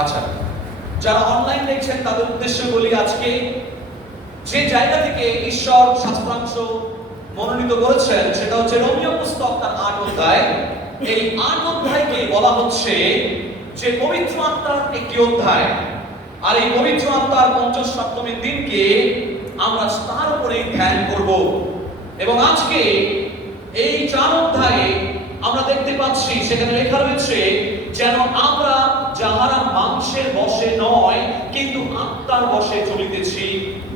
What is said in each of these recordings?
আচ্ছা, যারা অনলাইন দেখছেন তাদের উদ্দেশ্যে বলি, আজকে যে জায়গা থেকে ঈশ্বর শাস্ত্রাংশ মনোনীত করেছেন সেটা হচ্ছে রোমীয় পুস্তক তার ৮ অধ্যায়। এই ৮ অধ্যায়কে বলা হচ্ছে যে পবিত্র আত্মার একটি অধ্যায়। আর এই পবিত্র আত্মার পঞ্চম সপ্তমীর দিনকে আমরা তার উপরে ধ্যান করব। এবং আজকে এই ৪ অধ্যায়ে আমরা দেখতে পাচ্ছি সেখানে লেখা রয়েছে, যেন আমরা যাহারা মাংসের বশে নয় কিন্তু আত্মার বশে চলিতেছি,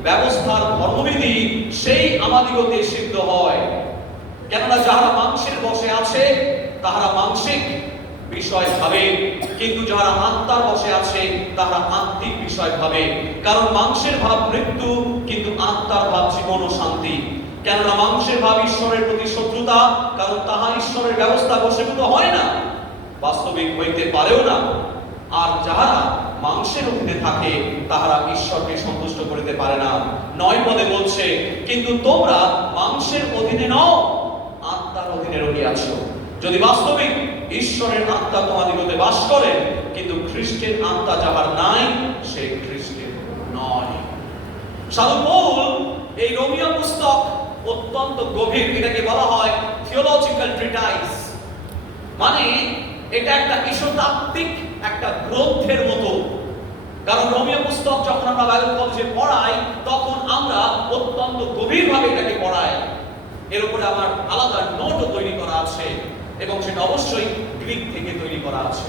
ব্যবস্থার ধর্মবিধি সেই আমাদিগতে সিদ্ধ হয়। কেননা যাহারা মাংসের বশে আছে তাহারা মাংসিক বিষয় ভাবে, কিন্তু যাহারা আত্মার বশে আছে তাহারা আত্মিক বিষয় ভাবে। কারণ মাংসের ভাব মৃত্যু, কিন্তু আত্মার ভাব জীবন ও শান্তি। কেননা মাংসের ভাব ঈশ্বরের প্রতি শত্রুতা, কারণ তাহা ঈশ্বরের ব্যবস্থা বশীভূত হয় না, বাস্তবিক হইতে পারেও না। আর যাহারা মাংসের অধীনে থাকে তাহারা ঈশ্বরকে সন্তুষ্ট করিতে পারে না। ৯ পদে বলছে, কিন্তু তোমরা মাংসের অধীনে নও, আত্মার অধীনে রহিয়াছো। যদি বাস্তবিক ঈশ্বরের আত্মা তোমাদিগতে বাস করে, কিন্তু খ্রিস্টের আত্মা যাহার নাই সে খ্রিস্টের নয়। সাধু পৌল এই রোমীয় পুস্তক অত্যন্ত গভীর, এটাকে বলা হয় থিওলজিক্যাল ট্রিটাইস। মানে এটা একটা ঈশ্বরতাত্ত্বিক একটা গ্রন্থের মতো। কারণ রোমীয় পুস্তক যখন আমরা বাইবেল কলেজে পড়াই তখন আমরা অত্যন্ত গভীরভাবে এটাকে পড়াই। এর উপরে আমার আলাদা নোটও তৈরি করা আছে, এবং সেটা অবশ্যই গ্রিক থেকে তৈরি করা আছে।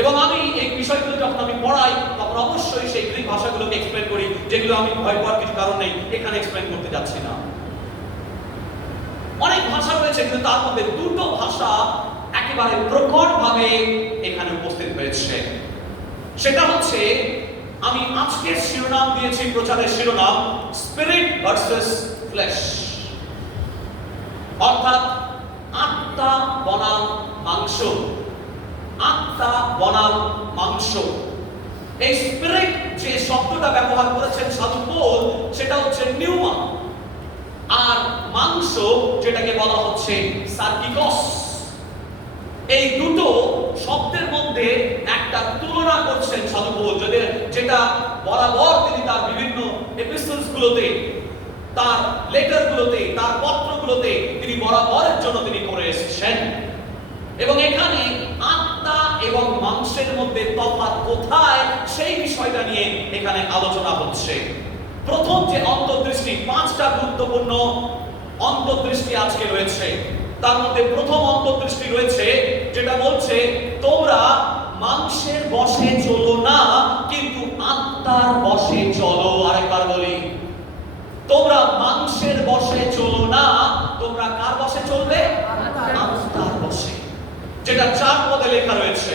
এবং আমি এই বিষয়গুলো যখন আমি পড়াই তখন অবশ্যই সেই গ্রিক ভাষাগুলোকে এক্সপ্লেন করি, যেগুলো আমি ভয় পাওয়ার কিছু কারণ নেই, এখানে এক্সপ্লেন করতে যাচ্ছি না। অনেক ভাষা রয়েছে, কিন্তু তার মধ্যে দুটো ভাষা একেবারে প্রকটভাবে এখানে উপস্থিত হয়েছে। সেটা হচ্ছে, আমি আজকের শিরোনাম দিয়েছি, প্রচারের শিরোনাম, স্পিরিট ভার্সেস ফ্লেশ। অর্থাৎ আত্মা বনাম মাংস, আত্মা বনাম মাংস। এই স্পিরিট যে শব্দটা ব্যবহার করেছেন সাধু পৌল সেটা হচ্ছে নিউমা, আর মাংস যেটাকে বলা হচ্ছে সার্কিকস। এই দুটো শব্দের মধ্যে একটা তুলনা করছেন সাধু পৌল, যেটা বরাবর তিনি তার বিভিন্ন এপিসোডস গুলোতে, তার লেটার গুলোতে, তার পত্রগুলোতে তিনি বরাবরের জন্য তিনি করে এসেছেন। এবং এখানে আত্মা এবং মাংসের মধ্যে তফাৎ কোথায় সেই বিষয়টা নিয়ে এখানে আলোচনা হচ্ছে। প্রথম যে অন্তর্দৃষ্টি, 5টা গুরুত্বপূর্ণ অন্তর্দৃষ্টি আজকে রয়েছে। তার মধ্যে প্রথম অন্তর্দৃষ্টি রয়েছে যেটা বলছে, তোমরা মাংসের বশে চলো না, কিন্তু আত্মার বশে চলো। আরেকবার বলি, তোমরা মাংসের বশে চলো না, তোমরা কার বশে চলবে? আত্মার বশে, যেটা 4 পদে লেখা রয়েছে।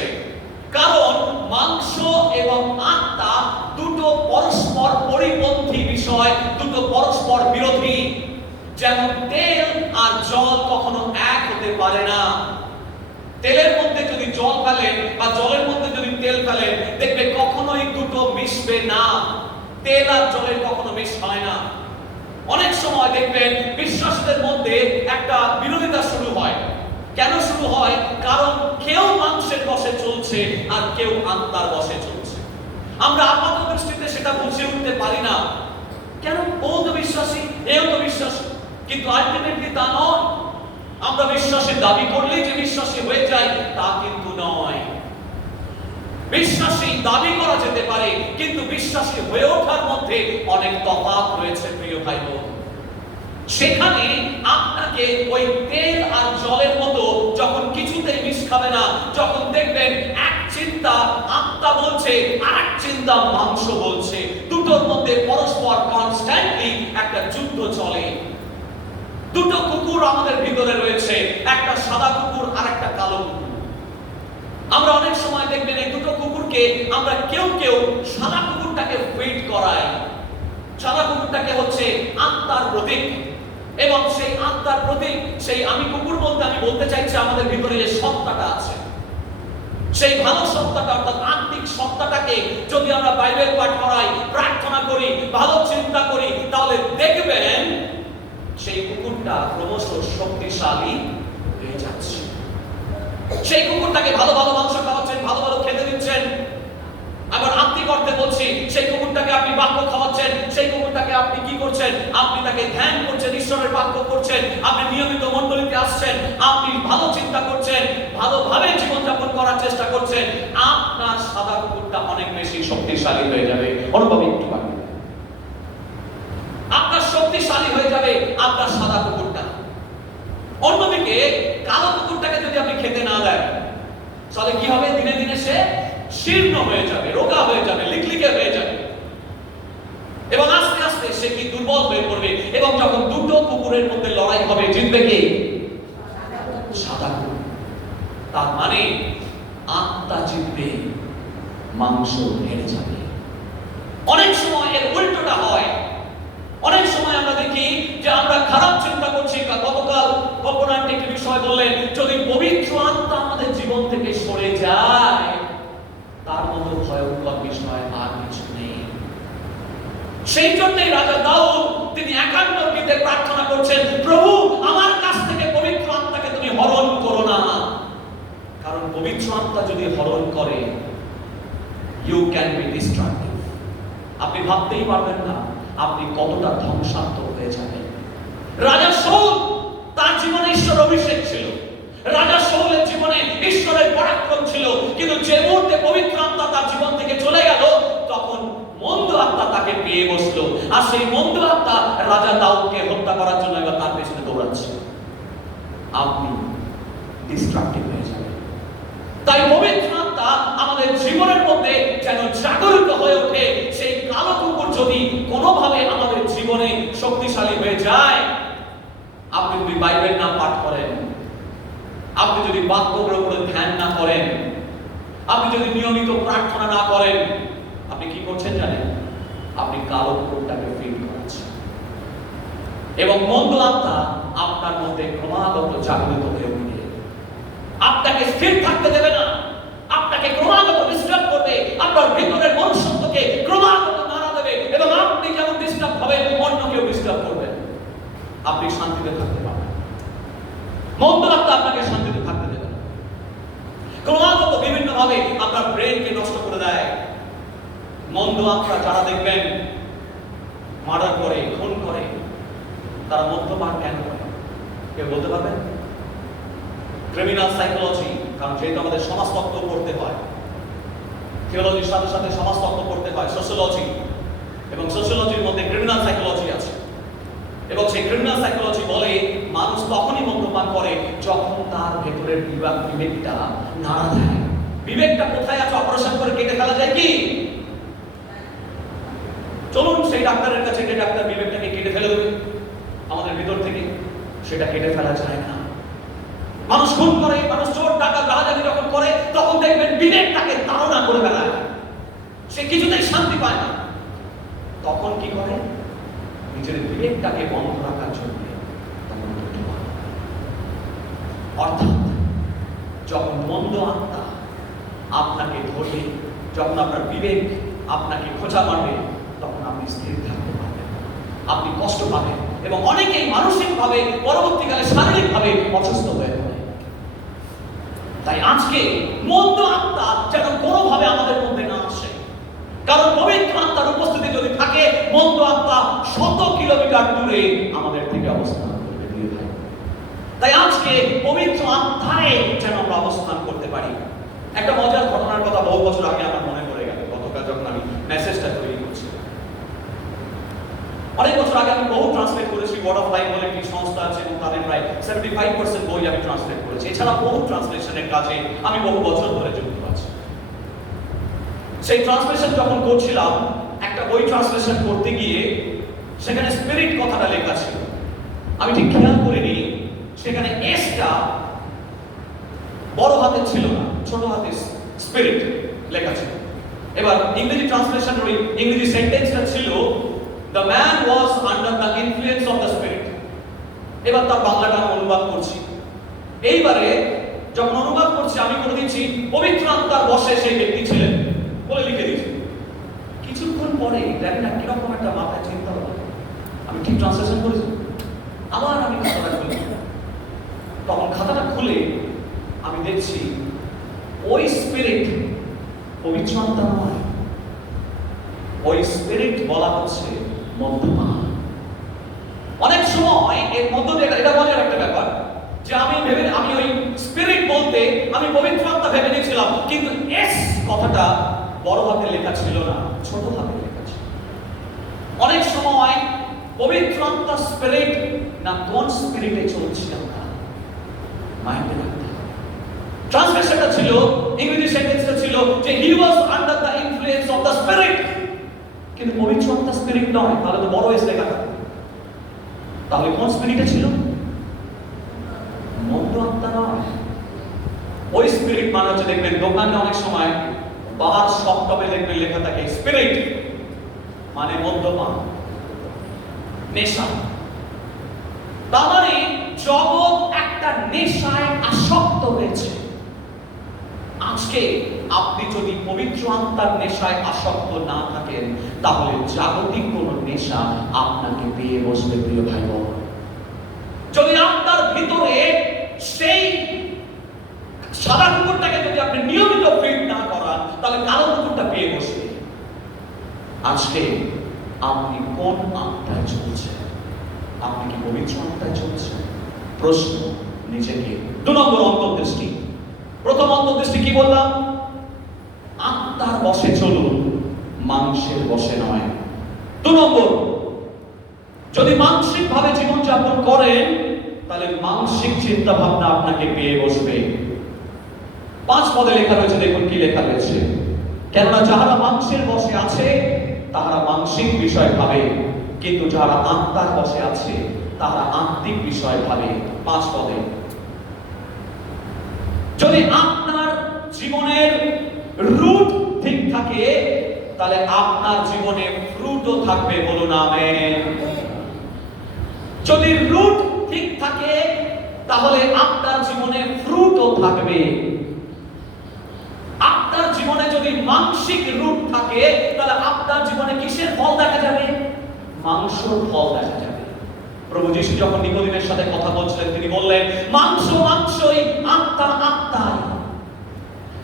কারণ মাংস এবং আত্মা দুটো পরস্পর পরিপন্থী বিষয়, দুটো পরস্পর বিরোধী। যেমন তেল আর জল কখনো এক হতে পারে না। তেলের মধ্যে যদি জল ফেলেন বা জলের মধ্যে যদি তেল ফেলেন, দেখবে কখনোই দুটো মিশবে না। তেল আর জলের কখনো মিশ হয় না। অনেক সময় দেখবেন বিশ্বাসীদের মধ্যে একটা বিরোধিতা শুরু হয়। কেন শুরু হয়? কারণ কেউ মাংসের বশে চলছে আর কেউ আত্মার বশে চলছে। আমরা আপাত দৃষ্টিতে সেটা বুঝে উঠতে পারি না। কেন ও তো বিশ্বাসী, এও তো বিশ্বাসী, কিন্তু আলটিমেটলি তা নয়। আমরা বিশ্বাসের দাবি করলেই যে বিশ্বাসী হয়ে যায় তা কিন্তু নয়। বিশ্বাসী দাবি করা যেতে পারে, কিন্তু বিশ্বাসী হয়ে ওঠার মধ্যে অনেক তফাৎ রয়েছে প্রিয় ভাই বোন। সেখানে আপনাকে ওই তেল আর জলের মতো যখন কিছুতেই মিশ খাবে না, যখন দেখবেন এক চিন্তা আত্মা বলছে আর এক চিন্তা মাংস বলছে, দুটোর মধ্যে পরস্পর কনস্ট্যান্টলি একটা যুদ্ধ চলে। দুটো কুকুর আমাদের ভিতরে রয়েছে, একটা সাদা কুকুর আর একটা কালো কুকুর। আমরা অনেক সময় দেখবেন এই দুটো কুকুরকে আমরা কেউ সাদা কুকুরটাকে ফিড করাই। সাদা কুকুরটাকে হচ্ছে আত্মার প্রতীক, এবং সেই আত্মার প্রতীক, সেই আমি কুকুর বলতে আমি বলতে চাইছি আমাদের ভিতরে যে সত্তাটা আছে, সেই ভালো সত্তাটা অর্থাৎ আত্মিক সত্তাটাকে যদি আমরা বাইবেল পাঠ করাই, প্রার্থনা করি, ভালো চিন্তা করি, তাহলে দেখবেন সেই কুকুরটা ক্রমশ শক্তিশালী হয়ে যাচ্ছে। সেই কুকুরটাকে ভালো ভালো মাংস খাওয়াচ্ছেন, ভালো ভালো খেতে দিচ্ছেন, আপনি কি করছেন? আপনি তাকে ধ্যান করছেন, ঈশ্বরের বাক্য করছেন, আপনি নিয়মিত মণ্ডলীতে আসছেন, আপনি ভালো চিন্তা করছেন, ভালোভাবে জীবনযাপন করার চেষ্টা করছেন, আপনার সাদা কুকুরটা অনেক বেশি শক্তিশালী হয়ে যাবে। অনুভব একটু বাকি, আপনার শক্তিশালী হয়ে যাবে আপনার সাদা কুকুরটা। অন্যদিকে কালো কুকুরটাকে যদি আপনি খেতে না দেন, তাহলে কি হবে? দিনে দিনে সে শীর্ণ হয়ে যাবে, রোগা হয়ে যাবে, লিকলিকে হয়ে যাবে, এবং আস্তে আস্তে সে কি দুর্বল হয়ে পড়বে। এবং যখন দুটো কুকুরের মধ্যে লড়াই হবে, জিতবে কে? সাদা কুকুর। তার মানে আত্মা জিতবে, মাংস হেরে যাবে। অনেক সময় এর উল্টোটা হয়। অনেক সময় আমরা দেখি যে আমরা খারাপ চিন্তা করছি। গতকাল কল্পনার একটি বিষয় বললেন, যদি পবিত্র আত্মা আমাদের জীবন থেকে সরে যায়, তার মতো ভয়ঙ্কর বিষয় আর কিছু নেই। সেই জন্যই রাজা দাউদ তিনি একান্ততে প্রার্থনা করছেন, প্রভু আমার কাছ থেকে পবিত্র আত্মাকে তুমি হরণ করো না। কারণ পবিত্র আত্মা যদি হরণ করে, ইউ ক্যান বি ডিস্ট্রাক্টিভ। আপনি ভাবতেই পারবেন না আপনি কতটা ধ্বংসাত্মক হয়ে যাবেন। রাজা শাউল, তার জীবনে ঈশ্বর অভিষেক ছিল, রাজা শাউলের জীবনে ঈশ্বরের পরাক্রম ছিল, কিন্তু যে মুহূর্তে পবিত্র আত্মা তার জীবন থেকে চলে গেল, তখন মন্দ আত্মা তাকে পেয়ে বসলো। আর সেই মন্দ আত্মা রাজা দাউদকে হত্যা করার জন্য এবার তার পেছনে দৌড়াচ্ছে। আপনি ডিস্ট্রাক্টিভ হয়ে যাবেন। তাই পবিত্র আত্মা আমাদের জীবনের মধ্যে যেন জাগরিত হয়ে ওঠে। সেই কালো কুকুর যদি কোনোভাবে আমাদের জীবনে শক্তিশালী হয়ে যায়, আপনি যদি বাইবেল না পাঠ করেন, আপনি যদি বাক্যের উপরে ধ্যান না করেন, আপনি যদি নিয়মিত প্রার্থনা না করেন, আপনি কি করছেন জানেন? আপনি কালো কুকুরটাকে ফিড করাচ্ছেন, এবং মন্দ আত্মা আপনার মধ্যে ক্রমাগত জাগরিত হয়ে উঠবে। আপনাকে স্থির থাকতে দেবে না, আপনাকে ক্রমাগত ডিস্টার্ব করবে, আপনার ভিতরের মনুষ্যত্বকে ক্রমাগত নাড়া দেবে, এবং আপনি যেমন ডিস্টার্ব হবেন, অন্য কেউ ডিস্টার্ব করবেন। আপনি শান্তিতে থাকতে পারবেন। মন্দ আত্মা আপনাকে শান্তিতে থাকতে দেবে না। ক্রমাগত বিভিন্ন ভাবে আপনার ব্রেনকে নষ্ট করে দেয়। মন্দ আত্মা যারা দেখবেন মার্ডার করে, খুন করে, তারা মদ্যপান কেন করে? কেউ বলতে পারবেন? ক্রিমিনাল সাইকোলজি, কারণ যেহেতু আমাদের সমাজতত্ত্ব পড়তে হয়, থিওলজির সাথে সাথে সমাজতত্ত্ব পড়তে হয়, সোশিওলজি, এবং সোশিওলজির মধ্যে ক্রিমিনাল সাইকোলজি আছে। এবং সেই ক্রিমিনাল সাইকোলজি বলে মানুষ তখনই মদ্যপান করে যখন তার ভেতরের বিবেকটা নাড়া দেয়। বিবেকটা কোথায় আছে? অপারেশন করে কেটে ফেলা যায় কি? চলুন সেই ডাক্তারের কাছে, যে ডাক্তার বিবেকটাকে কেটে ফেলে দেবে আমাদের ভিতর থেকে। সেটা কেটে ফেলা যায় না। মানুষ খুন করে, মানুষ চোর ডাকাত রাহাজানি যখন করে, তখন দেখবেন বিবেকটাকে তাড়না করে বেড়ায়, সে কিছুতেই শান্তি পায় না। তখন কি করে? নিজের বিবেকটাকে বন্ধ রাখার জন্য তখন অর্থাৎ যখন মন্দ আত্মা আপনাকে ধরবে, যখন আপনার বিবেক আপনাকে খোঁচা মারবে, তখন আপনি স্থির থাকতে পারবেন, আপনি কষ্ট পাবেন, এবং অনেকেই মানসিকভাবে পরবর্তীকালে শারীরিকভাবে অসুস্থ হয়ে পড়ে। তাই আজকে মন্দ আত্মা যেন কোনোভাবে আমাদের মধ্যে না আসে, কারণ পবিত্র আত্মার উপস্থিতি যদি থাকে, মন্দ আত্মা 100 কিলোমিটার দূরে আমাদের থেকে অবস্থান করবে। তাই আজকে পবিত্র আত্মায় যেন আমরা অবস্থান করতে পারি। একটা মজার ঘটনার কথা বহু বছর আগে আমার মনে পড়ে গেল, গতকাল যখন আমি মেসেজটা তৈরি করছি। অনেক বছর আগে আমি বহু ট্রান্সলেট করেছি। ওয়ার্ড অফ লাইফ বলে একটি সংস্থা আছে, এবং তাদের প্রায় 75% বই আমি ট্রান্সলেট করেছি। এছাড়া বহু ট্রান্সলেশনের কাজে আমি বহু বছর ধরে যুক্ত আছি। সেই ট্রান্সলেশন যখন করছিলাম, একটা বই ট্রান্সলেশন করতে গিয়ে সেখানে স্পিরিট কথাটা লেখা ছিল। আমি ঠিক খেয়াল করিনি সেখানে এসটা বড় হাতে ছিল না, ছোট হাতে স্পিরিট লেখা ছিল। এবার ইংরেজি ট্রান্সলেশনের ওই ইংরেজি সেন্টেন্সটা ছিল the man was under the influence of the spirit। এবার তার বাংলাটা আমি অনুবাদ করছি। এইবারে যখন অনুবাদ করছি আমি করে দিচ্ছি পবিত্র আত্মার বশে সেই ব্যক্তি ছিলেন বলে লিখে দিয়েছি। কিছুক্ষণ পরে জানি না কিরকম একটা মাথায় চিন্তা হলো, আমি ঠিক ট্রান্সলেশন করেছি। আবার আমি খাতাটা খুলি, তখন খাতাটা খুলে আমি দেখছি ওই স্পিরিট পবিত্র আত্মা নয়, ওই স্পিরিট বলা হচ্ছে মদ্যপান। অনেক সময় এর মধ্য দিয়ে এটা মজার একটা ব্যাপার যে আমি ওই স্পিরিট বলতে আমি পবিত্র আত্মা ভেবে নিয়েছিলাম, কিন্তু এস কথাটা বড় হাতে লেখা ছিল না, ছোট হাতে লেখা ছিল। অনেক সময় পবিত্র আত্মা স্পিরিট না কোন স্পিরিটে চলছি আমরা মাইন্ডে রাখতে হবে। ট্রান্সলেশনটা ছিল, ইংরেজি সেন্টেন্সটা ছিল যে he was under the influence of the spirit, কিন্তু পবিত্র আত্মা স্পিরিট নয়, তাহলে তো বড় এস লেখা থাকে। তাহলে কোন স্পিরিটে ছিল? মন্দ আত্মা নয়। ওই স্পিরিট মানে হচ্ছে দেখবেন দোকানে অনেক সময় বাহার সব টবে দেখবেন লেখা থাকে স্পিরিট মানে মদ্যপান, নেশা। তার মানে জগৎ একটা নেশায় আসক্ত হয়েছে। আজকে আপনি যদি পবিত্র আত্মার নেশায় আসক্ত না থাকেন, তাহলে জাগতিক কোন নেশা আপনাকে পেয়ে বসবে প্রিয় ভাই বোন। যদি আপনার ভিতরে সেই সাদা কুকুরটাকে যদি আপনি নিয়মিত ফিড না করান, তাহলে কালো কুকুরটা পেয়ে বসবে। আজকে আপনি কোন আত্মায় চলছেন? আপনি কি পবিত্র আত্মায় চলছেন? প্রশ্ন নিজেকে। 2 নম্বর অন্তর্দৃষ্টি। প্রথম অন্তর্দৃষ্টি কি বললাম? আত্মার বশে চলুন, মাংসের বশে নয়। 2 নম্বর, যদি মানসিক ভাবে জীবনযাপন করেন, তাহলে মানসিক চিন্তা ভাবনা আপনাকে পেয়ে বসবে। 5 পদে লেখা রয়েছে, দেখুন কি লেখা রয়েছে। কেননা যাহারা মাংসের বশে আছে তাহারা মানসিক বিষয় ভাবে, কিন্তু যারা আত্মার বশে আছে তারা আত্মিক বিষয় ভাবে। 5 পদে। যদি আপনার জীবনের রুট ঠিক থাকে, তাহলে আপনার জীবনে ফ্রুটও থাকবে। বলুন আমেন। যদি রুট ঠিক থাকে, তাহলে আপনার জীবনে ফ্রুটও থাকবে। আপনার জীবনে যদি মানসিক রুট থাকে, তাহলে আপনার জীবনে কিসের ফল দেখা যাবে? মাংসর ফল দেখা যাবে। প্রভু যিশু যখন নিকোদিমের সাথে কথা বলছিলেন, তিনি বললেন, মাংস মাংসই, আত্মা আত্মাই।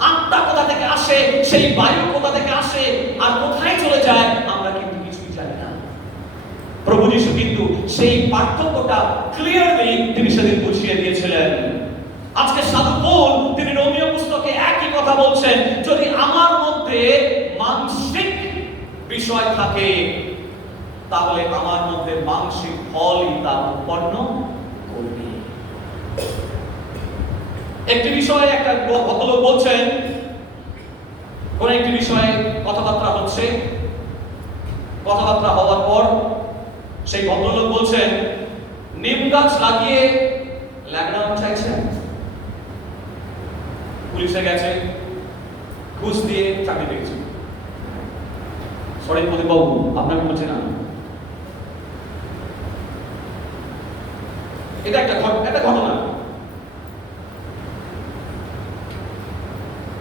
আত্মা কোথা থেকে আসে, সেই বায়ু কোথা থেকে আসে, আর কোথায় চলে যায়, আমরা কিন্তু কিছুই জানি না। প্রভু যিশু কিন্তু সেই পার্থক্যটা ক্লিয়ারলি তিনি সেদিন বুঝিয়ে দিয়েছিলেন। আজকে সাধু পৌল তিনি রোমীয় পুস্তকে একই কথা বলছেন, যদি আমার মধ্যে মানসিক বিষয় থাকে, তাহলে আমার মধ্যে মানসিক ফলই তা উৎপন্ন করবে। একটি বিষয়ে একটা ভদ্রলোক বলছেন, কোন একটি বিষয়ে কথাবার্তা হচ্ছে, কথাবার্তা হওয়ার পর সেই ভদ্রলোক বলছেন, নিম গাছ লাগিয়ে ল্যাংড়াম চাইছেন। পুলিশে গেছে, ঘুষ দিয়ে চাকরি পেয়েছে। সরি প্রদীপ বাবু, আপনাকে বলছে না, এটা একটা ঘটনা।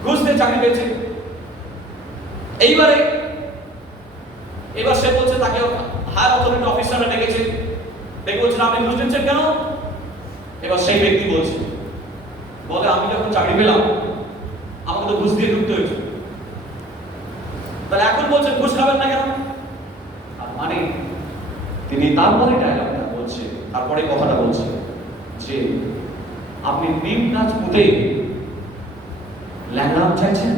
ঘুষ দিয়ে চাকরি পেয়েছে। এবার সে বলছে, তাকে হায়ার অথরিটি অফিসাররা ডেকেছে, ডেকে বলছেন, আপনি ঘুষ দিচ্ছেন কেন? এবার সেই ব্যক্তি বলছে, বলে, আমি যখন চাকরি পেলাম আমাকে তো ঘুষ দিয়ে ঢুকতে হয়েছে। তাহলে এখন বলছেন ঘুষ খাবেন না কেন? আর মানে তিনি তারপরে ডায়লগটা বলছে, তারপরে কথাটা বলছে যে আপনি নিম গাছ পুঁতে ল্যাংড়াম চাইছেন।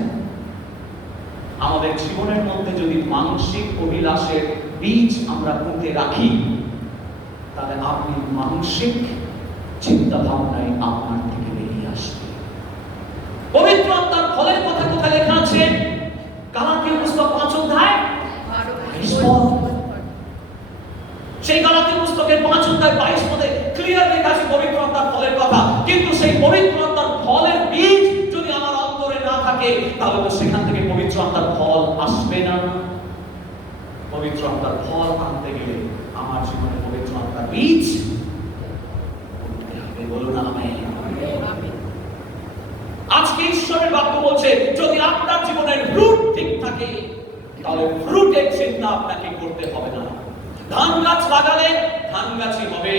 আমাদের জীবনের মধ্যে যদি মানসিক অভিলাষের বীজ আমরা পুঁতে রাখি, তাহলে আপনি মানসিক চিন্তা ভাবনায় আপনার থেকে বেরিয়ে আসবে। পবিত্র আত্মার ফলের কথা কোথায় লেখা আছে? গালাতীয় পুস্তক 5 অধ্যায় 22 পদ। সেই গালাতীয় পুস্তকের 5 অধ্যায় 22 পদে ক্লিয়ার লেখা আছে পবিত্র আত্মার ফলের কথা। কিন্তু সেই পবিত্র আত্মার ফলের বীজ যদি আমার অন্তরে না থাকে, তাহলে তো সেখান থেকে পবিত্র আত্মার ফল আসবে না। পবিত্র আত্মার ফল আনতে গেলে আমার জীবনে পবিত্র আত্মার বীজ পুঁততে হবে। বলুন আমেন। আজকে ঈশ্বরের বাক্য বলছে, যদি আপনার জীবনের রুট ঠিক থাকে, তাহলে ফ্রুটের চিন্তা আপনাকে করতে হবে না। ধান গাছ লাগালে ধান গাছই হবে,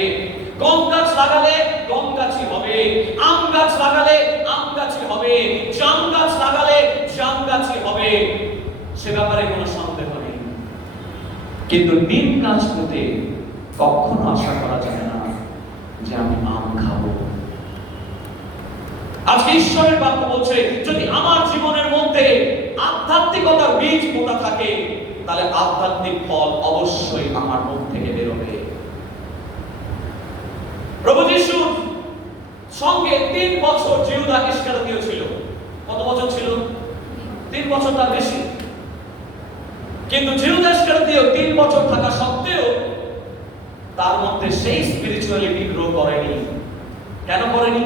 গম গাছ লাগালে গম গাছই হবে, আম গাছ লাগালে আম গাছই হবে, জাম গাছ লাগালে জাম গাছই হবে। সে ব্যাপারে কোনো সন্দেহ নেই। কিন্তু নিম গাছ হতে কখনো আশা করা যায় না যে আমি আম খাবো। আজকে ঈশ্বরের বাক্য বলছে, যদি আমার জীবনের মধ্যে আধ্যাত্মিকতার বীজ পোতা থাকে, তাহলে আধ্যাত্মিক ফল অবশ্যই আমার মুখ থেকে বেরোবে। প্রভু যিশুর সঙ্গে 3 বছর জিহুদা ইস্কারিওতীয় ছিল। কত বছর ছিল? 3 বছর, তার বেশি। কিন্তু জিহুদা ইস্কারিওতীয় 3 বছর থাকা সত্ত্বেও তার মধ্যে সেই স্পিরিচুয়ালিটি গ্রো করেনি। কেন করেনি?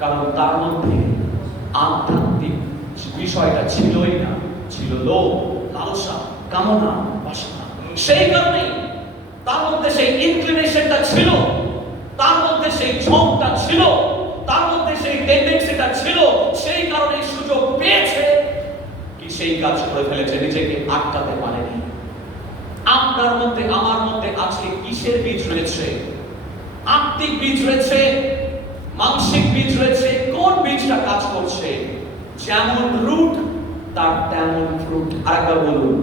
কারণ তার মধ্যে আধ্যাত্মিক বিষয়টা ছিলই না, ছিল লোভ, লালসা, কামনা, বাসনা। সেই কারণে তার মধ্যে সেই ইনক্লিনেশনটা ছিল, তার মধ্যে সেই ঝোঁকটা ছিল, তার মধ্যে সেই টেন্ডেন্সিটা ছিল। সেই কারণে সুযোগ পেয়েছে কি সেই কাজ করে ফেলেছে, নিজেকে আটকাতে পারেনি। আপনার মধ্যে, আমার মধ্যে আজকে কিসের বীজ রয়েছে? আত্মিক বীজ রয়েছে, মানসিক বীজ রয়েছে। কোন বীজটা কাজ করছে? যেমন রুট তার তেমন ফ্রুট। আরেকবার বলুন,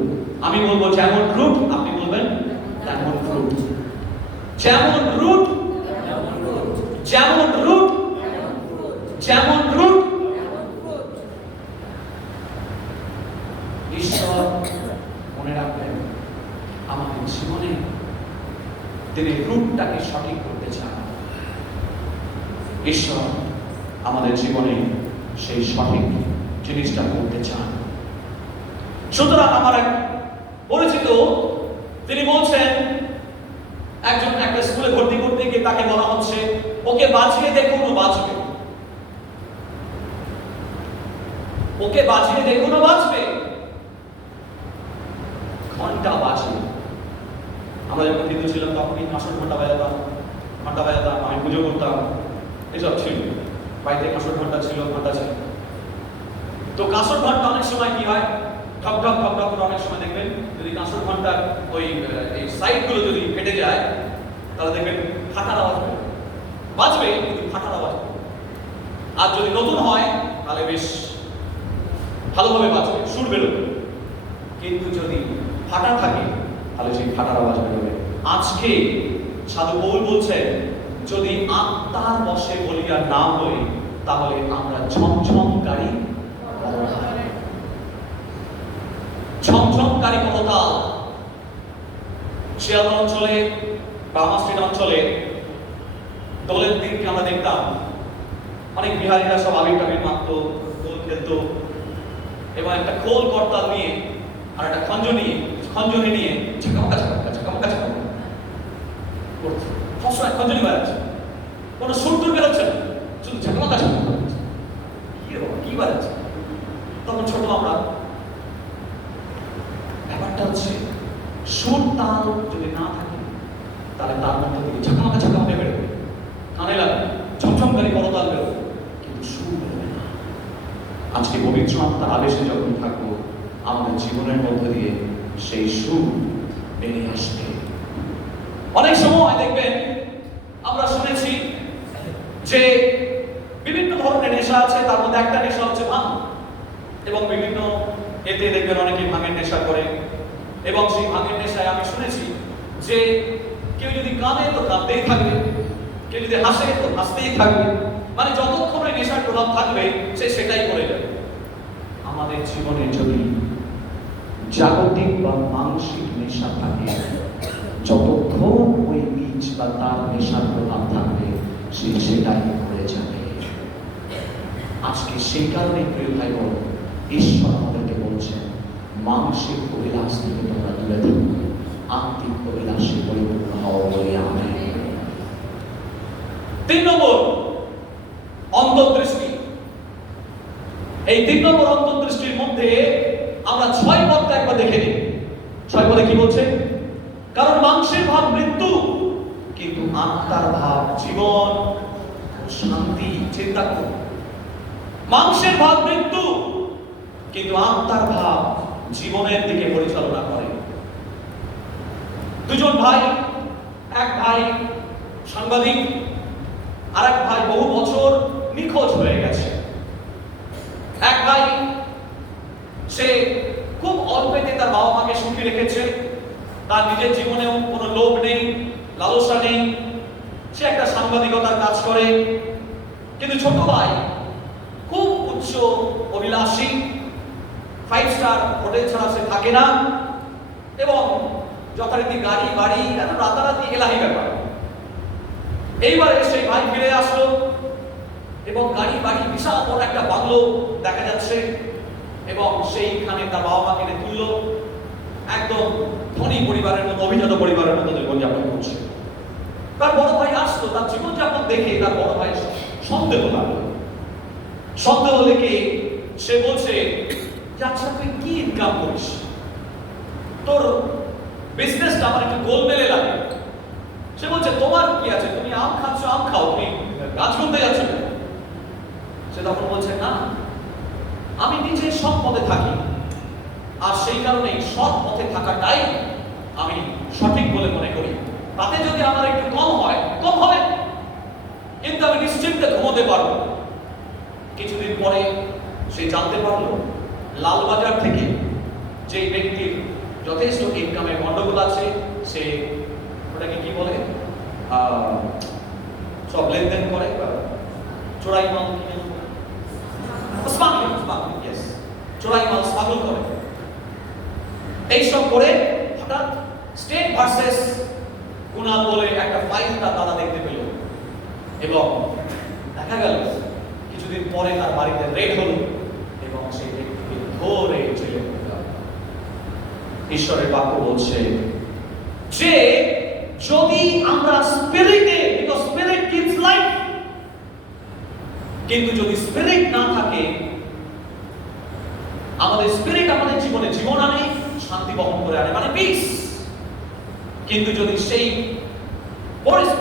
আমি বলবো যেমন রুট, আপনি বলবেন তেমন ফ্রুট। যেমন রুট, যেমন রুট, যেমন রুট। ঈশ্বর মনে রাখবেন, আমাদের জীবনে তিনি রুটটাকে সঠিক করতে চান। ঈশ্বর আমাদের জীবনে সেই সঠিক জিনিসটা করতে চান। সুতরাং আমার এক পরিচিত, তিনি বলছেন, একজন একটা স্কুলে ভর্তি করতে গিয়ে তাকে বলা হচ্ছে, ওকে বাঁচিয়ে দেখুন, ও বাঁচবে, ওকে বাঁচিয়ে দেখুন, ও বাঁচবে। ঘন্টা বাজে। আমরা যখন হিন্দু ছিলাম তখনই কাঁসর ঘন্টা বাজাতাম, আমি পুজো করতাম, এসব ছিল। বাড়িতে কাঁসর ঘন্টা ছিল, ঘন্টা ছিল। তো কাঁসর ঘন্টা অনেক সময় কি হয়, ঠক ঠক ঠক ঠক করে অনেক সময় দেখবেন, যদি কাঁসর ঘন্টার ওই সাইডগুলো যদি ফেটে যায়, তাহলে দেখবেন ফাটার আওয়াজ বাজবে, কিন্তু ফাটার আওয়াজ। আর যদি নতুন হয় তাহলে বেশ ভালোভাবে বাজবে, সুর বেরোবে। কিন্তু যদি ফাটা থাকে তাহলে সেই ফাটার আওয়াজ বেরোবে। আজকে সাধু পৌল বলছেন, যদি আত্মার বশে বলিয়া না হই, তাহলে আমরা ঝমঝমকারী ঝমঝমকারী করতাল। শিয়ালদা অঞ্চলে, বামা স্ট্রিট অঞ্চলে দোলের দিনকে আমরা দেখতাম অনেক বিহারীরা সব আবির টাবির মারত, দোল খেলত, এবং একটা খোল করতাল নিয়ে আর একটা খঞ্জনি নিয়ে ঝাঁকামাকা ঝাঁকামাকা ঝাঁকামাকা ঝাঁকামাকা করছে। সবসময় খঞ্জনি বাজাচ্ছে, কোনো সুর টুর বেরোচ্ছে না, শুধু ঝাঁকামাকা ঝাঁকামাকা করছে। কি বাজাচ্ছে? তখন ছোট আমরা, ব্যাপারটা হচ্ছে সুর তাল যদি না থাকে তাহলে তার মধ্যে থেকে ঝাঁকামাকা ঝাঁকামাকা বেরোবে, কানে লাগবে, ঝমঝমকারী করতাল বেরোবে, কিন্তু সুর বেরোবে না। আজকে পবিত্র আত্মার আবেশে যখন থাকবো, আমাদের জীবনের মধ্যে দিয়ে সেই সুর বেরিয়ে আসবে। অনেক সময় দেখবেন, আমরা শুনেছি যে বিভিন্ন ধরনের নেশা আছে, তার মধ্যে একটা নেশা হচ্ছে ভাঙ। এবং বিভিন্ন এতে দেখবেন অনেকে ভাঙের নেশা করে, এবং সেই ভাঙের নেশায় আমি শুনেছি যে কেউ যদি কাঁদে তো কাঁদতেই থাকবে, কেউ যদি হাসে তো হাসতেই থাকবে। মানে যতক্ষণ ওই নেশার প্রভাব থাকবে সে সেটাই করে যাবে। আমাদের জীবনে যদি জাগতিক বা মানসিক নেশা থাকে, যতক্ষণ ওই বীজ বা তার নেশার প্রভাব থাকবে, সে সেটাই করে যাবে। আজকে সেই কারণে প্রিয় ভাই বোন, ঈশ্বর আমাদেরকে বলছেন, মানসিক অভিলাষ থেকে তোমরা দূরে থাকো, আত্মিক অভিলাষে পরিপূর্ণ হও বলে আমেন। 3 নম্বর, অন্তর্দৃষ্টি। এই 3 নম্বর অন্তর্দৃষ্টির মধ্যে আমরা 6 পদটা একবার দেখে নিই। 6 পদে কি বলছে? কারণ মাংসের ভাব মৃত্যু, কিন্তু আত্মার ভাব জীবন ও শান্তি। চিন্তা করুন, মাংসের ভাব মৃত্যু, কিন্তু আত্মার ভাব জীবনের দিকে পরিচালনা করে। দুজন ভাই, এক ভাই সাংবাদিক, আর এক ভাই বহু বছর নিখোঁজ হয়ে গেছে। এক ভাই সে খুব অল্পেতে তার বাবা মাকে সুখী রেখেছে, তার নিজের জীবনেও কোনো লোভ নেই, লালসা নেই, সে একটা সাংবাদিকতার কাজ করে। কিন্তু ছোট ভাই খুব উচ্চ অভিলাষী, 5 স্টার হোটেল ছাড়া সে থাকে না, এবং যথারীতি গাড়ি বাড়ি রাতারাতি এলাহি ব্যাপার। এইবারে সেই ভাই ফিরে আসলো এবং গাড়ি বাড়ি বিশাল বড় একটা বাংলো দেখা যাচ্ছে, এবং সেইখানে তার বাবা মা কিনে তুললো। একদম ধনী পরিবারের মতো, অভিজাত পরিবারের মতো জীবনযাপন করছে। তার বড় ভাই আসলো, তার জীবনযাপন দেখে তার বড় ভাই সন্দেহ লাগলো। সন্দেহ লেগে সে বলছে যে আচ্ছা তুই কি ইনকাম করিস, তোর বিজনেসটা আমার একটু গোলমেলে লাগে। সে বলছে তোমার কি আছে, তুমি আম খাচ্ছ, আম খাও, তুমি গাছ গুনতে যাচ্ছ কেন? সে তখন বলছে না, আমি নিজে সৎ পথে থাকি, আর সেই কারণে সৎ পথে থাকাটাই আমি সঠিক বলে মনে করি। তাতে যদি আমার একটু কম হয়, কম হবে, কিন্তু আমি নিশ্চিন্তে ঘুমোতে পারবো। কিছুদিন পরে সে জানতে পারলো লালবাজার থেকে যে ব্যক্তির যথেষ্ট ইনকামের গন্ডগোল আছে, সে ওটাকে কি বলে, সব লেনদেন করে, চোরাই মাল কিনে, স্মাগলিং, ইয়েস, চোরাই মাল স্মাগল করে। এইসব করে হঠাৎ স্টেট ভার্সেস কুনাল বলে একটা ফাইল তার দাদা দেখতে পেল, এবং দেখা গেল কিছুদিন পরে তার বাড়িতে রেড হলো এবং সেই ব্যক্তিকে ধরে জেলে দিল। ঈশ্বরের বাক্য বলছে যে যদি আমরা স্পিরিটে, বিকজ স্পিরিট গিভস লাইফ, কিন্তু যদি স্পিরিট না থাকে, আমাদের স্পিরিট আমাদের জীবনে জীবন আনে, শান্তি বহন করে আনে, মানে পিস। কিন্তু যদি সেই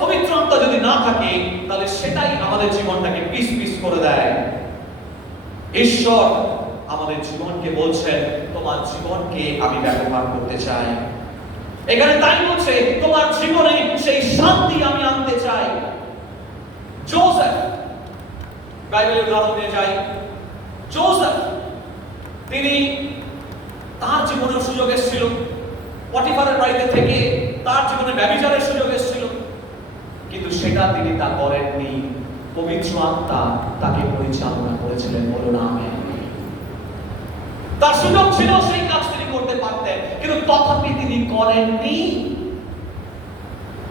পবিত্র আত্মা যদি না থাকে, তাহলে সেটাই আমাদের জীবনটাকে পিস পিস করে দেয়। ঈশ্বর আমাদের জীবনকে বলছেন তোমার জীবনকে আমি ব্যবহার করতে চাই। এখানে তাই বলছে তোমার জীবনে সেই শান্তি আমি আনতে চাই। জোসেফ, বাইবেলের উদাহরণ দিয়ে যাই, জোসেফ তিনি, তার জীবনের সুযোগ এসেছিল, পটিফারের বাড়িতে থেকে তার জীবনে ব্যভিচারের সুযোগ এসেছিল, কিন্তু সেটা তিনি তা করেননি। পবিত্র আত্মা তাকে পরিচালনা করেছিলেন, বলুন আমেন। তার সুযোগ ছিল, সেই কাজ তিনি করতে পারতেন, কিন্তু তথাপি তিনি করেননি।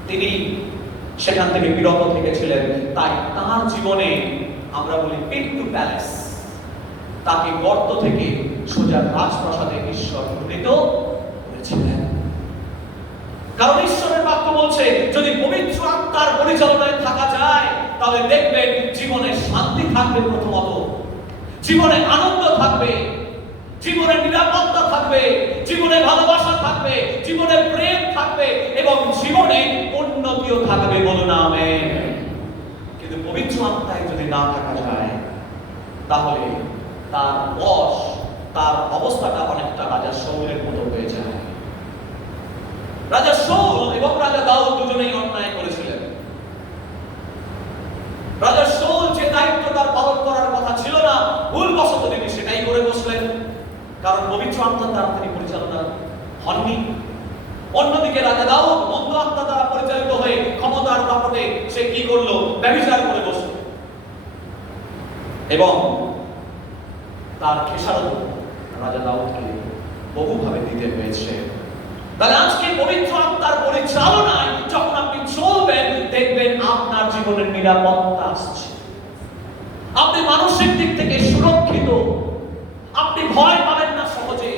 তিনি সেখান থেকে বিরত থেকেছিলেন। তাই তার জীবনে আমরা বলি পিট টু প্যালেস, তাকে গর্ত থেকে সোজা রাজপ্রাসাদে ঈশ্বর উন্নীত করেছিলেন। কারণ ঈশ্বরের বাক্য বলছে যদি পবিত্র আত্মার পরিচালনায় থাকা যায়, তাহলে দেখবেন জীবনে শান্তি থাকবে, প্রথমত জীবনে আনন্দ থাকবে, জীবনে নিরাপত্তা থাকবে, জীবনে ভালোবাসা থাকবে, জীবনে প্রেম থাকবে, এবং জীবনে উন্নতিও থাকবে, বলুন আমেন। কিন্তু পবিত্র আত্মায় যদি না থাকা যায়, তাহলে তার বশ, তার অবস্থাটা অনেকটা রাজা শাউলের মতো হয়ে যায়। রাজা শাউল এবং রাজা দাউদ দুজনেই অন্যায় করেছিলেন। রাজা শাউল যে দায়িত্ব তার পালন করার কথা ছিল না, ভুলবশত তিনি সেটাই করে বসলেন, কারণ পবিত্র আত্মার দ্বারা তিনি পরিচালনা হননি। অন্যদিকে রাজা দাউদ মন্দ আত্মা দ্বারা পরিচালিত হয়ে ক্ষমতার দাপটে সে কি করলো, ব্যভিচার করে বসল, এবং তার খেসারত রাজা দাউদকে বহুভাবে দিতে হয়েছে। তাহলে আজকে পবিত্র আত্মার পরিচালনায় যখন আপনি চলবেন, দেখবেন আপনার জীবনের নিরাপত্তা আসছে, আপনি মানসিক দিক থেকে সুরক্ষিত, আপনি ভয় পাবেন না সহজে।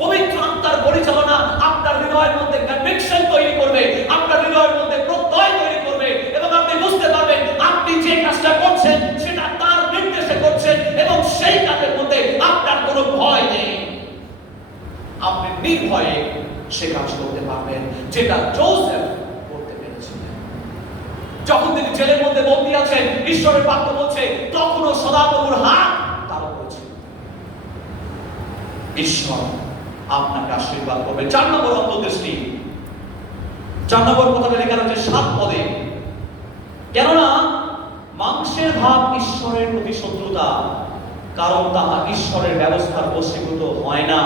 পবিত্র আত্মার পরিচালনা আপনার হৃদয়ের মধ্যে কনভিকশন তৈরি করবে, আপনার হৃদয়ের মধ্যে প্রত্যয় তৈরি করবে, এবং আপনি বুঝতে পারবেন আপনি যে কাজটা করছেন সেটা তার নির্দেশে করছেন, এবং সেই কাজের মধ্যে আপনার কোনো ভয় নেই। আপনি নির্ভয়ে সে কাজ করতে পারবেন, যেটা জোসেফ করতে পেরেছিলেন। যখন তিনি জেলের মধ্যে বন্দী আছেন, ঈশ্বরের বাক্য বলছে তখনও সদাপ্রভুর হাত তার উপর ছিল। ঈশ্বর আপনাকে আশীর্বাদ করবে। 4 নম্বর অন্তর্দৃষ্টি, 4 নম্বর কথাটা লেখা রয়েছে 7 পদে, কেননা মাংসের ভাব ঈশ্বরের প্রতি শত্রুতা, কারণ তাহা ঈশ্বরের ব্যবস্থার বশীভূত হয় না,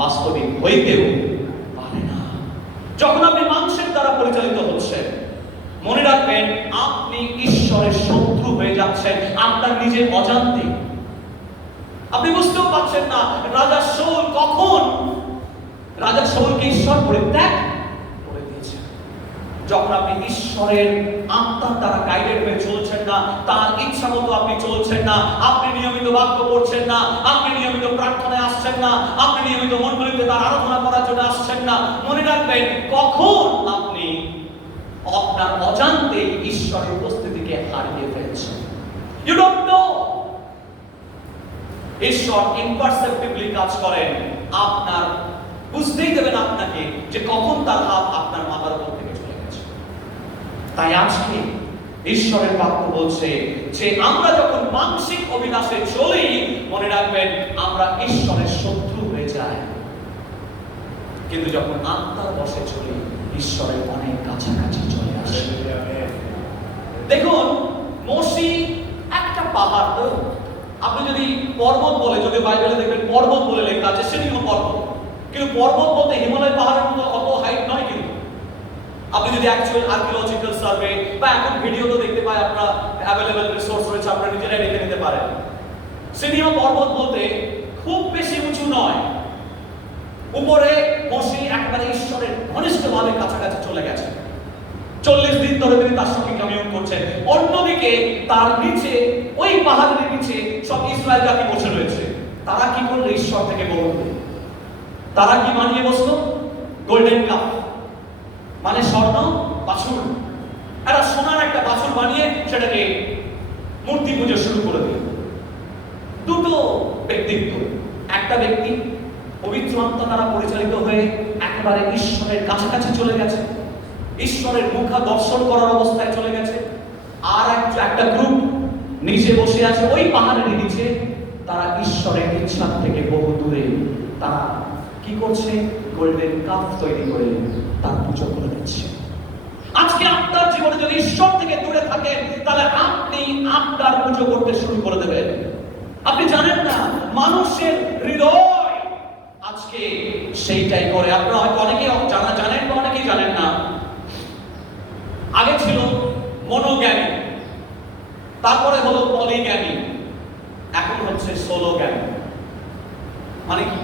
বাস্তবিক হইতেও পারে না। যখন আপনি মাংসের দ্বারা পরিচালিত হচ্ছেন, মনে রাখবেন আপনি ঈশ্বরের শত্রু হয়ে যাচ্ছেন আপনার নিজের অজান্তে। আপনি বুঝতেও পারছেন না রাজা শাউল কখন রাজা শাউলকে ঈশ্বর পরিত্যাগ করে দিয়েছেন। যখন আপনি ঈশ্বরের আত্মার দ্বারা গাইডেড হয়ে চলছেন না, তার ইচ্ছা মতো আপনি চলছেন না, আপনি নিয়মিত বাক্য পড়ছেন না, আপনি নিয়মিত প্রার্থনায় আসছেন না, আপনি নিয়মিত মণ্ডলীতে তার আরাধনা করার জন্য আসছেন না, মনে রাখবেন কখন আপনি আপনার অজান্তে ঈশ্বরের উপস্থিতিকে হারিয়ে ফেলছেন। You don't know. ঈশ্বর ইমপারসেপ্টিবলি কাজ করেন, আপনার বুঝতেই দেবেন আপনাকে যে কখন তার হাত আপনার মাথার উপর থেকে চলে গেছে। তাই আজকে ঈশ্বরের বাক্য বলছে যে আমরা যখন মানসিক অভিলাষে চলি, মনে রাখবেন আমরা ঈশ্বরের শত্রু হয়ে যাই, কিন্তু যখন আত্মার বশে চলি ঈশ্বরের অনেক কাছাকাছি চলে আসে। দেখুন, মসি একটা পাহাড়, তো আপনি যদি পর্বত বলে, যদি বাইবেলে দেখবেন পর্বত বলে লেখা আছে, সেটিও পর্বত, কিন্তু পর্বত বলতে হিমালয় পাহাড়ের মতো অত হাইট নয়। কিন্তু আপনি যদি অ্যাকচুয়াল আর্কিওলজিক্যাল সার্ভে বা এখন ভিডিও তো দেখতে পাই, আপনারা অ্যাভেলেবল রিসোর্স রয়েছে, আপনারা নিজেরাই দেখে নিতে পারেন। সিনিয়র পর্বত বলতে খুব বেশি উঁচু নয়, উপরে মসি একেবারে ঈশ্বরের ঘনিষ্ঠভাবে কাছাকাছি চলে গেছে। 40 দিন ধরে তিনি তার সঙ্গে কমিউন করছেন। অন্যদিকে তার নিচে, ওই পাহাড়ের নিচে সব ইসরায়েল জাতি বসে রয়েছে। তারা কি করলো? ঈশ্বর থেকে বহু দূরে। তারা কি বানিয়ে বসলো? গোল্ডেন কাপ, মানে স্বর্ণ বাছুর। একটা সোনার একটা বাছুর বানিয়ে সেটাকে মূর্তি পুজো শুরু করে দিল। দুটো ব্যক্তিত্ব, একটা ব্যক্তি পবিত্র আত্মা দ্বারা পরিচালিত হয়ে একেবারে ঈশ্বরের কাছাকাছি চলে গেছে, ঈশ্বরের মুখা দর্শন করার অবস্থায় চলে গেছে। আর একটা গ্রুপ নিচে বসে আছে ওই পাহাড়ের নিচে, তারা ঈশ্বরের ইচ্ছা থেকে বহু দূরে। তারা কি করছে? গোল্ডেন কাপ তৈরি করে তার পুজো করে দিচ্ছে। আজকে আপনার জীবনে যদি ঈশ্বর থেকে দূরে থাকেন, তাহলে আপনি আপনার পুজো করতে শুরু করে দেবেন। আপনি জানেন না মানুষের হৃদয় আজকে সেইটাই করে। আপনারা হয়তো অনেকেই জানেন বা অনেকেই জানেন না। আগে ছিল মনোজ্ঞানী, তারপরে হলো পলিজ্ঞানী, এখন হচ্ছে সোলোজ্ঞানী। মানে কি?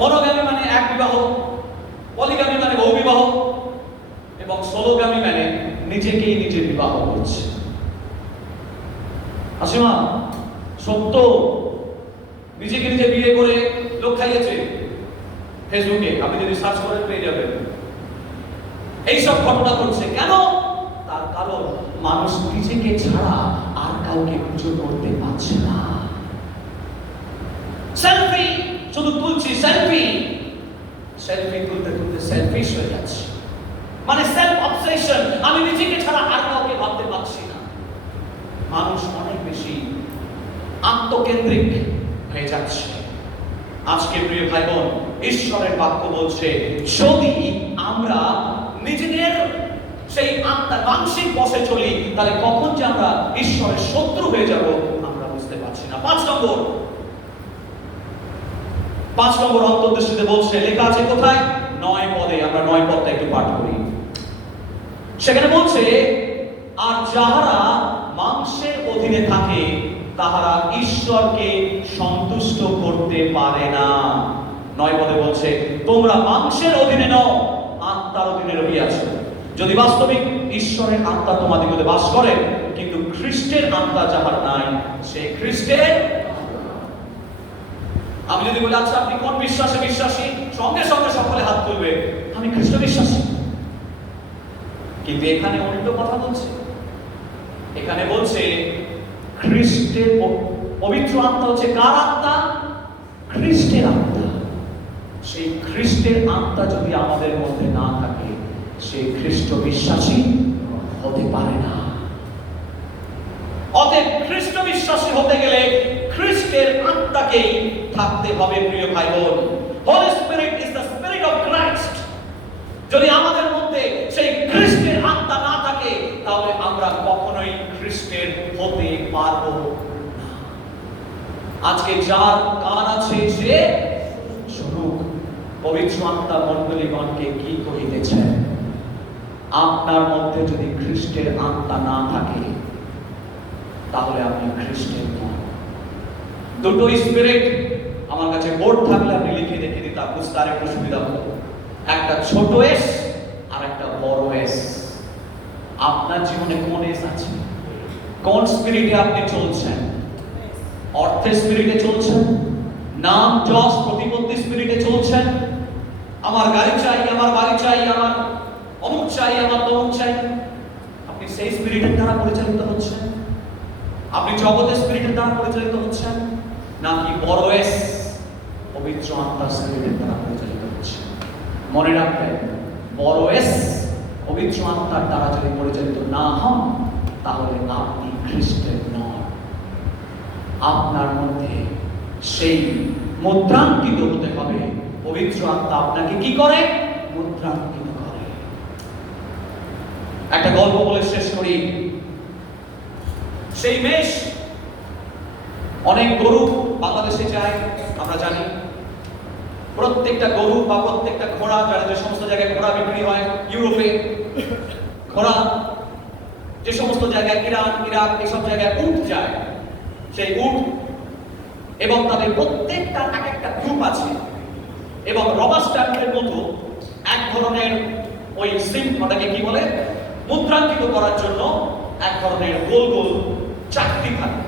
মনোজ্ঞানী মানে এক বিবাহ, পলিগামী মানে বহু বিবাহ, এবং সোলোগামী মানে নিজেকেই নিজে বিবাহ করছে। আসিমা সত্য, নিজেকে নিজে বিয়ে করে লোক খাইয়েছে ফেসবুকে, আপনি যদি সার্চ করেন পেয়ে যাবেন। এইসব ঘটনা ঘটছে কেন? তার কারণ মানুষ নিজেকে ছাড়া আর কাউকে পুজো করতে পারছে না। সেলফি শুধু তুলছি, সেলফি তুলতে তুলতে সেলফিশ হয়ে যাচ্ছে, মানে সেলফ অবসেশন। আমি নিজেকে ছাড়া আর কাউকে ভাবতে পারছি না। মানুষ অনেক বেশি আত্মকেন্দ্রিক হয়ে যাচ্ছে। আজকে প্রিয় ভাই বোন, ঈশ্বরের বাক্য বলছে যদি আমরা নিজেদের সেই আত্মার মানসিক বশে চলি, তাহলে কখন যে আমরা ঈশ্বরের শত্রু হয়ে যাব আমরা বুঝতে পারছি না। 5 নম্বর অন্তর্দৃষ্টিতে বলছে, লেখা আছে কোথায়? 9 পদে। আমরা 9 পদটা একটু পাঠ করি। সেখানে বলছে, আর যাহারা মাংসের অধীনে থাকে তাহারা ঈশ্বরকে সন্তুষ্ট করতে পারে না। 9 পদে বলছে, তোমরা মাংসের অধীনে নও, আত্মার অধীনে রহিয়াছো। যদি বাস্তবিক ঈশ্বরের আত্মা তোমাদের মধ্যে বাস করে, কিন্তু খ্রিস্টের আত্মা যাহার নাই, সে খ্রিস্টের। আমি যদি বলি আচ্ছা আপনি কোন বিশ্বাসে বিশ্বাসী, সঙ্গে সঙ্গে সকলে হাত তুলবে আমি খ্রিস্ট বিশ্বাসী। কিন্তু এখানে উল্টো কথা বলছে। এখানে বলছে খ্রিস্টের পবিত্র আত্মা হচ্ছে কার আত্মা? খ্রিস্টের আত্মা। সেই খ্রিস্টের আত্মা যদি আমাদের মধ্যে না থাকে, সে খ্রিস্ট বিশ্বাসী হতে পারে না। অতএব খ্রিস্ট বিশ্বাসী হতে গেলে খ্রিস্টের আত্মাকেই থাকতে হবে। প্রিয় ভাই বোন, holy spirit is the spirit of Christ. যদি আমাদের মধ্যে সেই খ্রিস্টের আত্মা না থাকে, তাহলে আমরা কখনোই খ্রিস্টের হতে পারবো না। আজকে যার কান আছে সে শুনুক। পবিত্র আত্মা মণ্ডলীগণকে কি কহিতেছেন? আপনার মধ্যে যদি খ্রিস্টের আত্মা না থাকে তাহলে আপনি খ্রিস্টের নন। দুটো স্পিরিট আমার কাছে বোর্ড থাকলে আপনি লিখে দেখে দিতাম, বুঝতে আর একটু সুবিধা হতো। একটা ছোট এস আর একটা বড় এস। আপনার জীবনে কোন এস আছে? কোন স্পিরিটে আপনি চলছেন? অর্থের স্পিরিটে চলছেন? নাম যশ প্রতিপত্তি স্পিরিটে চলছেন? আমার গাড়ি চাই, আমার বাড়ি চাই, আমার অমুক চাই, আমার তমুক চাই, আপনি সেই স্পিরিটের দ্বারা পরিচালিত হচ্ছেন? আপনি জগতের স্পিরিটের দ্বারা পরিচালিত হচ্ছেন, নাকি বড় এস পবিত্র আত্মার স্পিরিটের দ্বারা পরিচালিত হচ্ছেন? মনে রাখবেন, বড় এস পবিত্র আত্মার দ্বারা যদি পরিচালিত না হন তাহলে আপনি খ্রিস্টের নন। আপনার মধ্যে সেই মুদ্রাঙ্কিত হতে হবে। পবিত্র আত্মা আপনাকে কি করে? মুদ্রাঙ্কিত করে। একটা গল্প বলে শেষ করি। সেই মেষ অনেক গরু বাংলাদেশে যায়, আমরা জানি। প্রত্যেকটা গরু বা প্রত্যেকটা ঘোড়া, যারা যে সমস্ত জায়গায় ঘোড়া বিক্রি হয়, ইউরোপে ঘোড়া, যে সমস্ত জায়গায় ইরান, ইরাক, এসব জায়গায় উট যায়, সেই উট এবং তাদের প্রত্যেকটা এক একটা গ্রুপ আছে এবং রবার স্ট্যাম্পের মতো এক ধরনের ওই সিম, ওটাকে কি বলে, মুদ্রাঙ্কিত করার জন্য এক ধরনের গোল গোল চাকতি থাকে,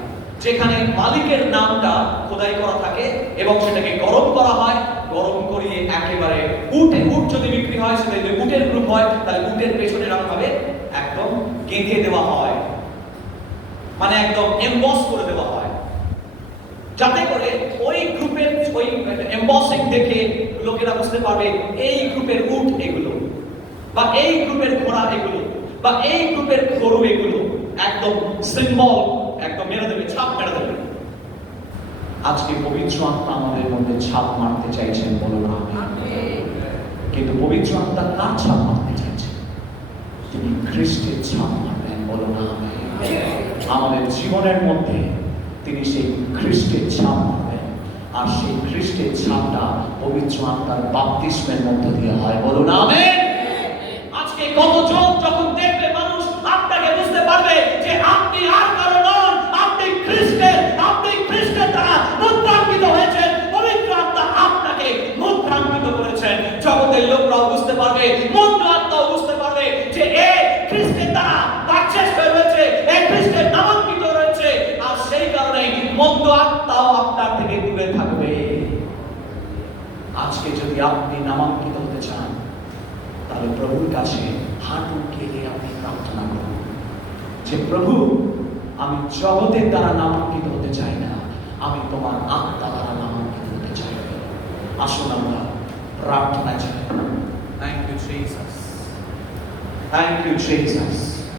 যেখানে মালিকের নামটা খোদাই করা থাকে এবং সেটাকে গরম করা হয়। গরম করিয়ে একেবারে উট যদি বিক্রি হয়, সেটা যদি উটের গ্রুপ হয় তাহলে উটের পেছনে এরকম ভাবে একদম গেঁথে দেওয়া হয়, মানে একদম এমবস করে দেওয়া হয়, যাতে করে ওই গ্রুপের ওই এমবসিং দেখে লোকেরা বুঝতে পারবে এই গ্রুপের উট এগুলো, বা এই গ্রুপের ঘোড়া এগুলো, বা এই গ্রুপের গরু এগুলো। একদম সিম্বল একদম মেরে দেবে, ছাপ মেরে দেবে। আজকে পবিত্র আত্মা আমাদের মধ্যে ছাপ মারতে চাইছেন, বলুন আমিন। কিন্তু পবিত্র আত্মা কার ছাপ মারতে চাইছেন? তিনি খ্রিস্টের ছাপ মারবেন, বলুন আমিন। আমাদের জীবনের মধ্যে তিনি সেই খ্রিস্টের ছাপ মারবেন, আর সেই খ্রিস্টের ছাপটা পবিত্র আত্মার বাপ্তিস্মের মধ্য দিয়ে হয়, বলুন আমিন। আজকে কতজন যখন দেখবে মানুষ আপনাকে বুঝতে পারবে যে আপনি আর কারো নন, আপনি খ্রিস্টের দ্বারা মুদ্রাঙ্কিত হয়েছেন। পবিত্র আত্মা আপনাকে মুদ্রাঙ্কিত করেছেন। জগতের লোকরাও বুঝতে পারবে, মন্দ আত্মাও বুঝতে পারবে যে এ খ্রিস্টের দ্বারা পারচেজ হয়েছে, এ খ্রিস্টের নামাঙ্কিত রয়েছে, আর সেই কারণে মন্দ আত্মাও আপনার থেকে দূরে থাকবে। আজকে যদি আপনি নামাঙ্কিত হতে চান তাহলে প্রভুর কাছে হাঁটু গেড়ে আপনি প্রার্থনা করুন যে প্রভু, আমি জগতের দ্বারা নামাঙ্কিত হতে চাই না, আমি তোমার আত্মা দ্বারা নামাঙ্কিত হতে চাই। আসুন আমরা প্রার্থনা চাই। Thank you Jesus, thank you Jesus.